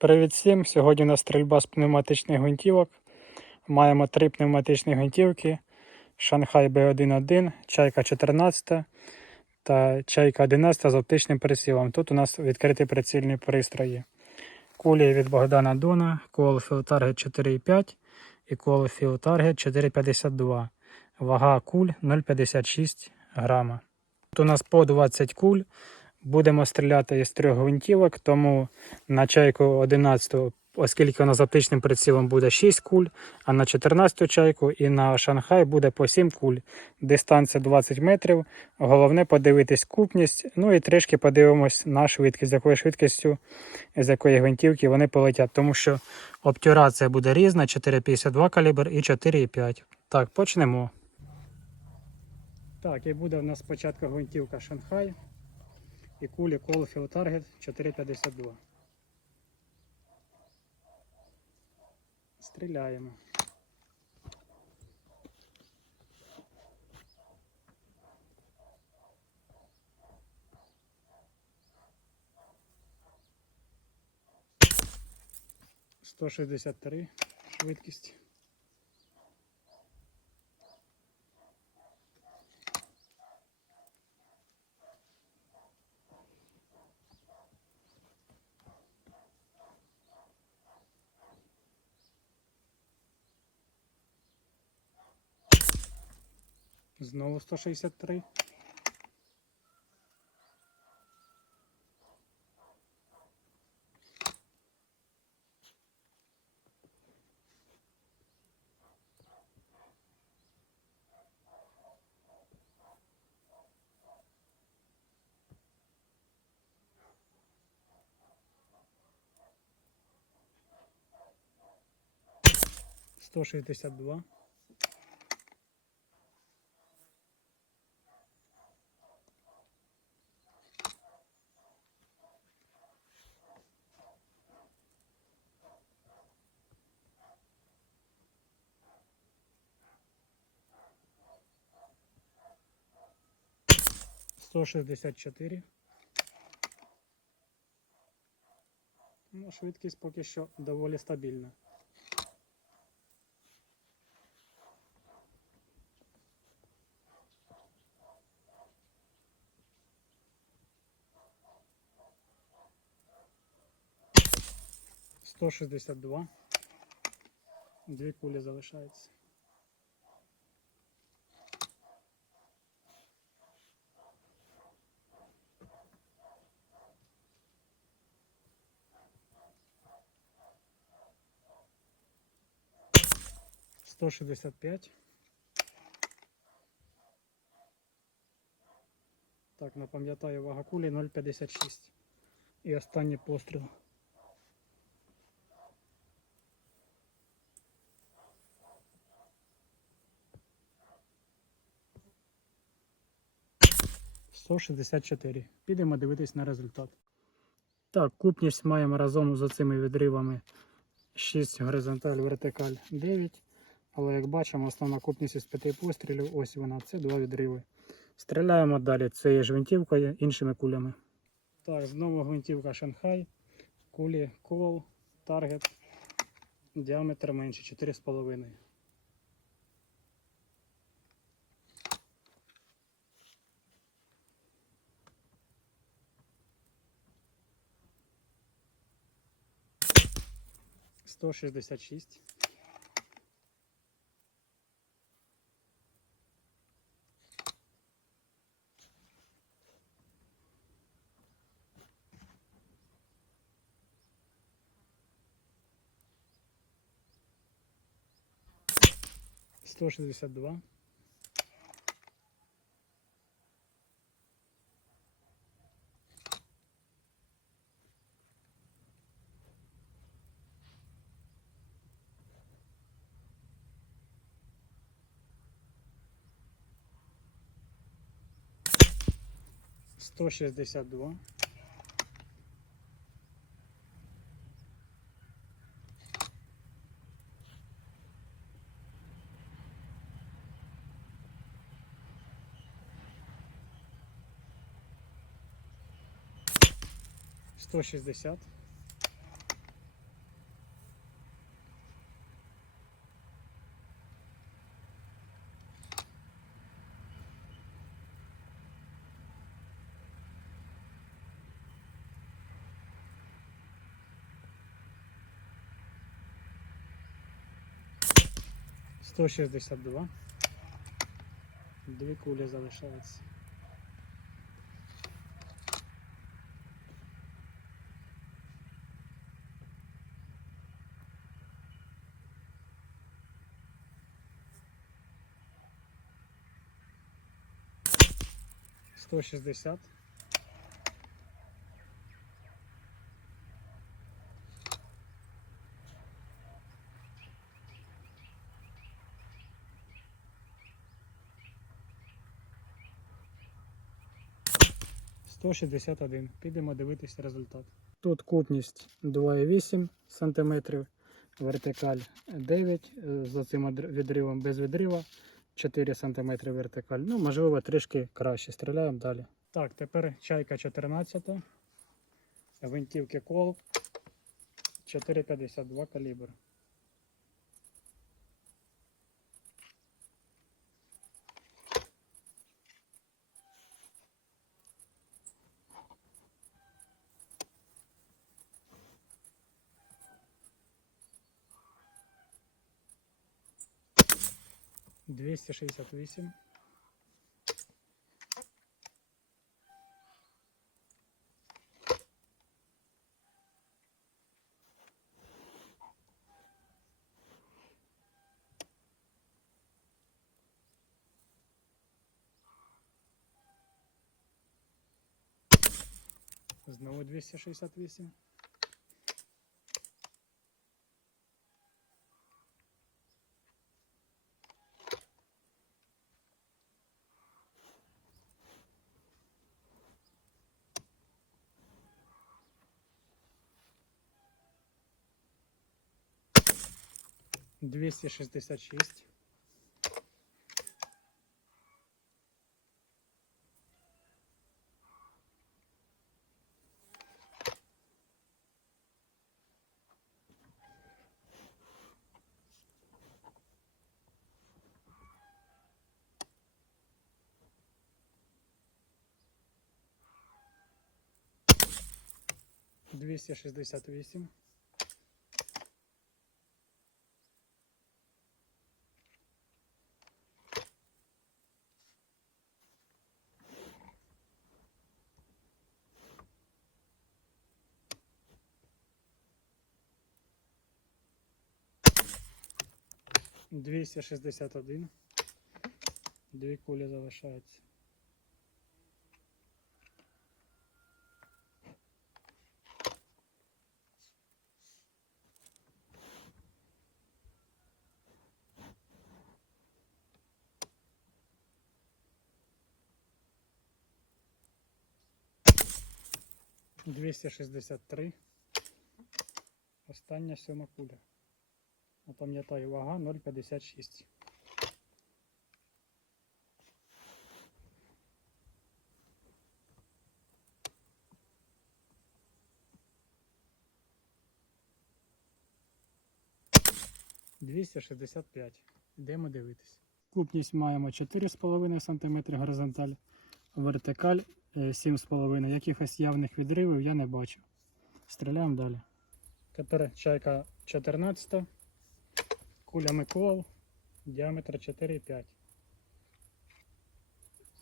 Привіт всім! Сьогодні у нас стрільба з пневматичних гвинтівок. Маємо три пневматичні гвинтівки: Шанхай Б1-1, Чайка 14 та Чайка 11 з оптичним прицілом. Тут у нас відкриті прицільні пристрої. Кулі від Богдана Дона, Coalfield Target 4,5 і Coalfield Target 4,52. Вага куль 0,56 грама. Тут у нас по 20 куль. Будемо стріляти із трьох гвинтівок, тому на чайку 11, оскільки вона з оптичним прицілом буде 6 куль, а на 14 чайку і на Шанхай буде по 7 куль. Дистанція 20 метрів. Головне подивитись купність, ну і трішки подивимось на швидкість, з якою швидкістю, з якої гвинтівки вони полетять. Тому що обтюрація буде різна: 4,52 калібр і 4,5. Так, почнемо. Так, і буде в нас спочатку гвинтівка Шанхай і кулі Coalfield Target 4,52. Стріляємо. Сто шістдесят три швидкість. Знову 163. Сто шестьдесят два. Сто шістдесят чотири. Ну, швидкість поки що доволі стабільна. Сто шістдесят два. Дві кулі залишаються. Сто шістдесят п'ять. Так, напам'ятаю, вага кулі 0,56. І останній постріл. Сто шістдесят чотири. Підемо дивитись на результат. Так, купність маємо разом з оцими відривами 6 горизонталь, вертикаль 9. Але як бачимо, основна купність із 5 пострілів, ось вона, це два відриви. Стріляємо далі цією ж гвинтівкою іншими кулями. Так, знову гвинтівка Шанхай. Кулі кол, таргет. Діаметр менше 4,5. Сто шістдесят шість. Сто шістдесят два. 160. Сто шістдесят два. Дві кулі залишаються. Сто шістдесят. Сто шістдесят один. Підемо дивитися результат. Тут кутність 2,8 см, вертикаль 9 е, з цим відривом без відрива. 4 см вертикаль. Ну, можливо, трішки краще. Стріляємо далі. Так, тепер чайка 14. Гвинтівки кол 4,52 калібр. Двісті шістдесят вісім. Знову 268. Двести шестьдесят шесть. Двести шестьдесят восемь. Двісті шістдесят один. Дві кулі залишаються. Двісті шістдесят три. Остання сьома куля. Пам'ятаю, вага 0,56. Двісті шістдесят п'ять. Йдемо дивитись. Купність маємо 4,5 см горизонталь, вертикаль е, 7,5 Якихось явних відривів я не бачу. Стріляємо далі. Тепер чайка 14. Куля Микол, діаметр 4,5.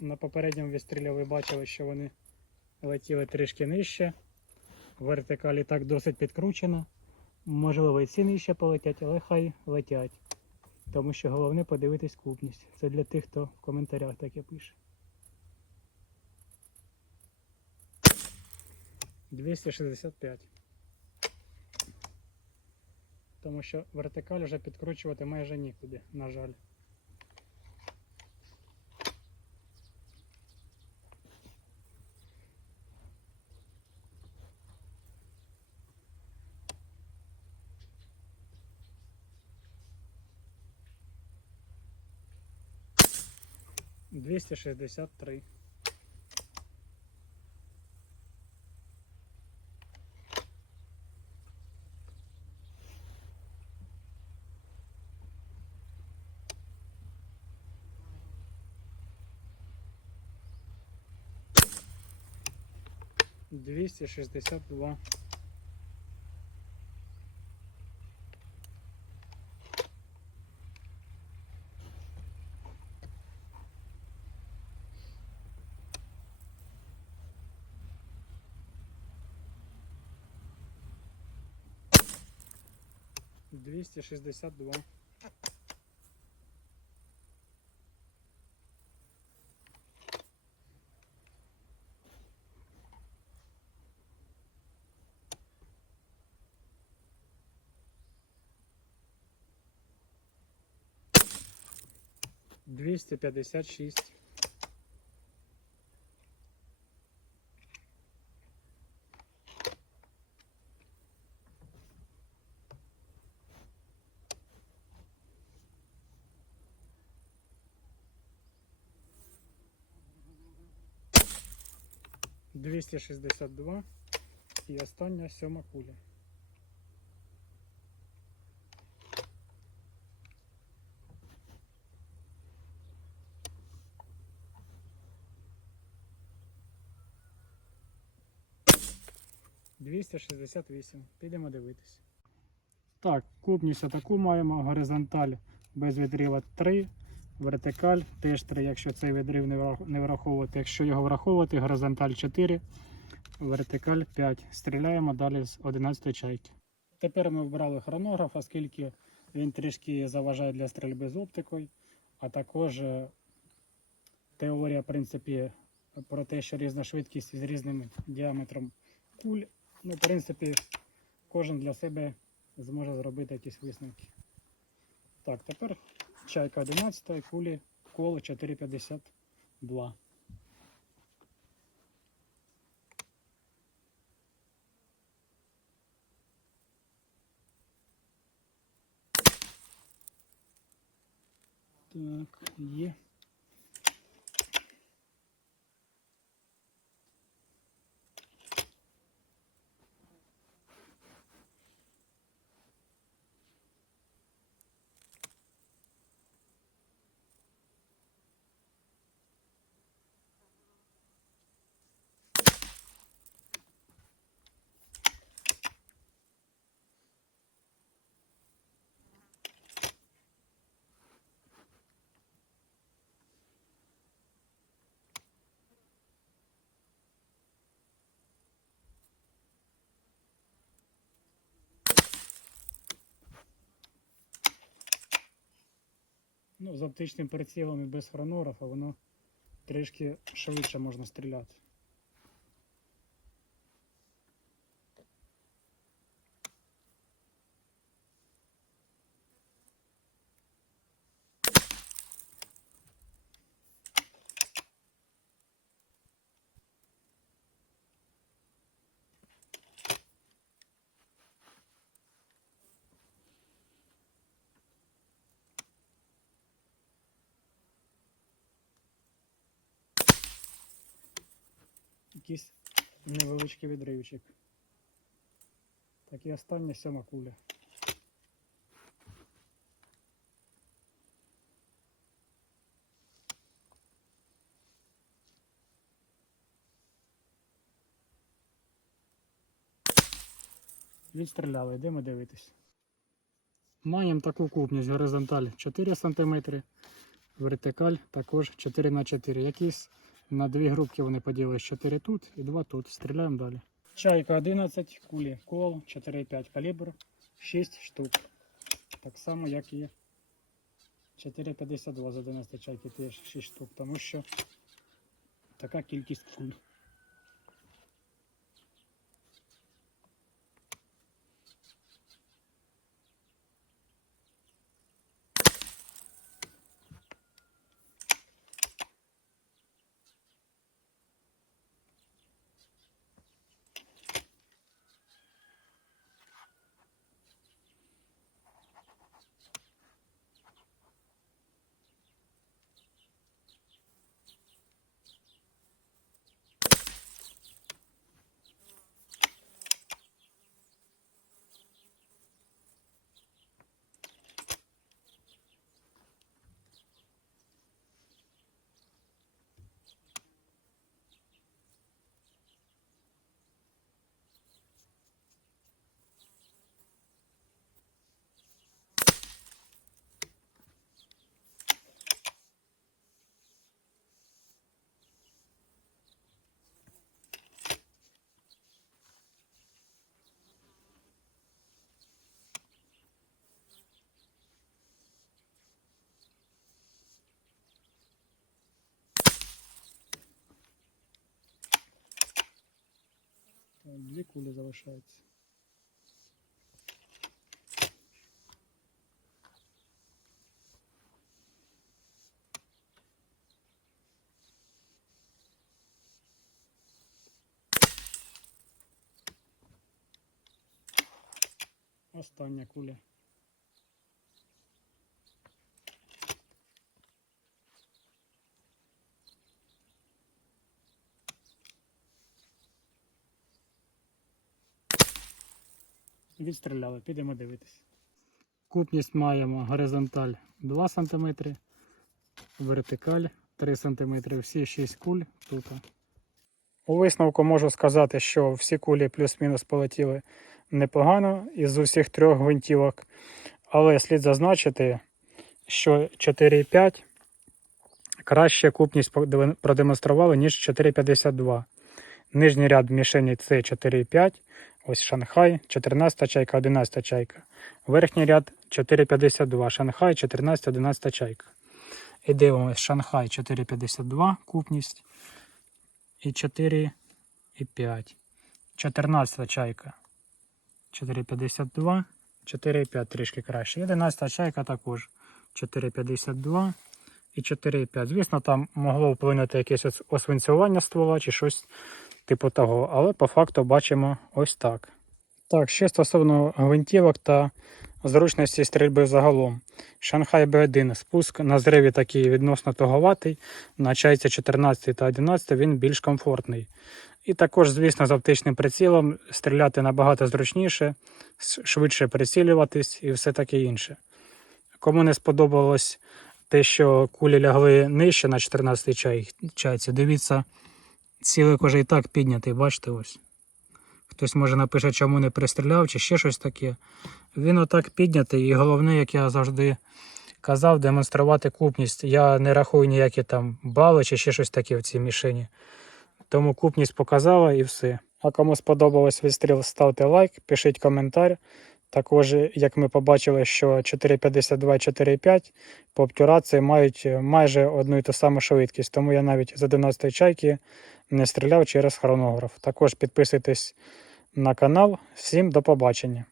На попередньому відстрілі ви бачили, що вони летіли трішки нижче. Вертикалі так досить підкручено. Можливо, і ці нижче полетять, але хай летять. Тому що головне подивитись купність. Це для тих, хто в коментарях таке пише. 265. Тому що вертикаль вже підкручувати майже нікуди, на жаль. Двісті шістдесят три. 262. Двести шестьдесят два. 262. Двісті п'ятдесят шість. Двісті шістдесят два. І остання сьома куля. Двісті шістдесят вісім. Підемо дивитись. Так, купність таку маємо. Горизонталь без відрива 3. Вертикаль теж 3, якщо цей відрив не враховувати. Якщо його враховувати, горизонталь 4, вертикаль 5. Стріляємо далі з 11 чайки. Тепер ми вбрали хронограф, оскільки він трішки заважає для стрільби з оптикою, а також е, теорія, в принципі, про те, що різна швидкість з різним діаметром куль. Ну, в принципі, кожен для себе зможе зробити якісь висновки. Так, тепер чайка 11 кулі коло 4,52. Так, є. Ну, з оптичним прицілом і без хронографа воно трішки швидше можна стріляти. Якийсь невеличкий відривчик. Так і остання сьома куля. Відстріляли, йдемо дивитись. Маємо таку купність горизонталь 4 см, вертикаль також 4 на 4 Якісь на дві групки вони поділились 4 тут і 2 тут. Стріляємо далі. Чайка 11, кулі кол 4,5 калібр, 6 штук. Так само, як і 4,52 з 11 чайки теж 6 штук, тому що така кількість куль. Дві кулі залишаються. Остання куля. Відстріляли, підемо дивитися. Купність маємо горизонталь 2 см, вертикаль 3 см, всі 6 куль тут. У висновку можу сказати, що всі кулі плюс-мінус полетіли непогано із усіх трьох гвинтівок. Але слід зазначити, що 4,5 краще купність продемонстрували, ніж 4,52. Нижній ряд мішені це 4,5. Ось Шанхай, 14 чайка, 11 чайка. Верхній ряд 4,52. Шанхай, 14, 11 чайка. І дивимось Шанхай 4,52 купність. І 4,5. 14 чайка. 4,52. 4,5 трішки краще. 11 чайка також 4,52 і 4,5. Звісно, там могло вплинути якесь освинцювання ствола чи щось типу того, але по факту бачимо ось так. Так, ще стосовно гвинтівок та зручності стрільби загалом. Шанхай Б1 спуск на зриві такий відносно туговатий, на чайці 14 та 11 він більш комфортний. І також, звісно, з оптичним прицілом стріляти набагато зручніше, швидше прицілюватись і все таке інше. Кому не сподобалось те, що кулі лягли нижче на 14 чай, чайці, дивіться, цілик уже і так піднятий, бачите ось. Хтось може напише, чому не пристріляв, чи ще щось таке. Він отак піднятий, і головне, як я завжди казав, демонструвати купність. Я не рахую ніякі там бали чи ще щось таке в цій мішені. Тому купність показала і все. А кому сподобалось відстріл, ставте лайк, пишіть коментар. Також, як ми побачили, що 4,52 4,5 по обтюрації мають е, майже одну і ту саму швидкість. Тому я навіть з 11 чайки не стріляв через хронограф. Також підписуйтесь на канал. Всім до побачення.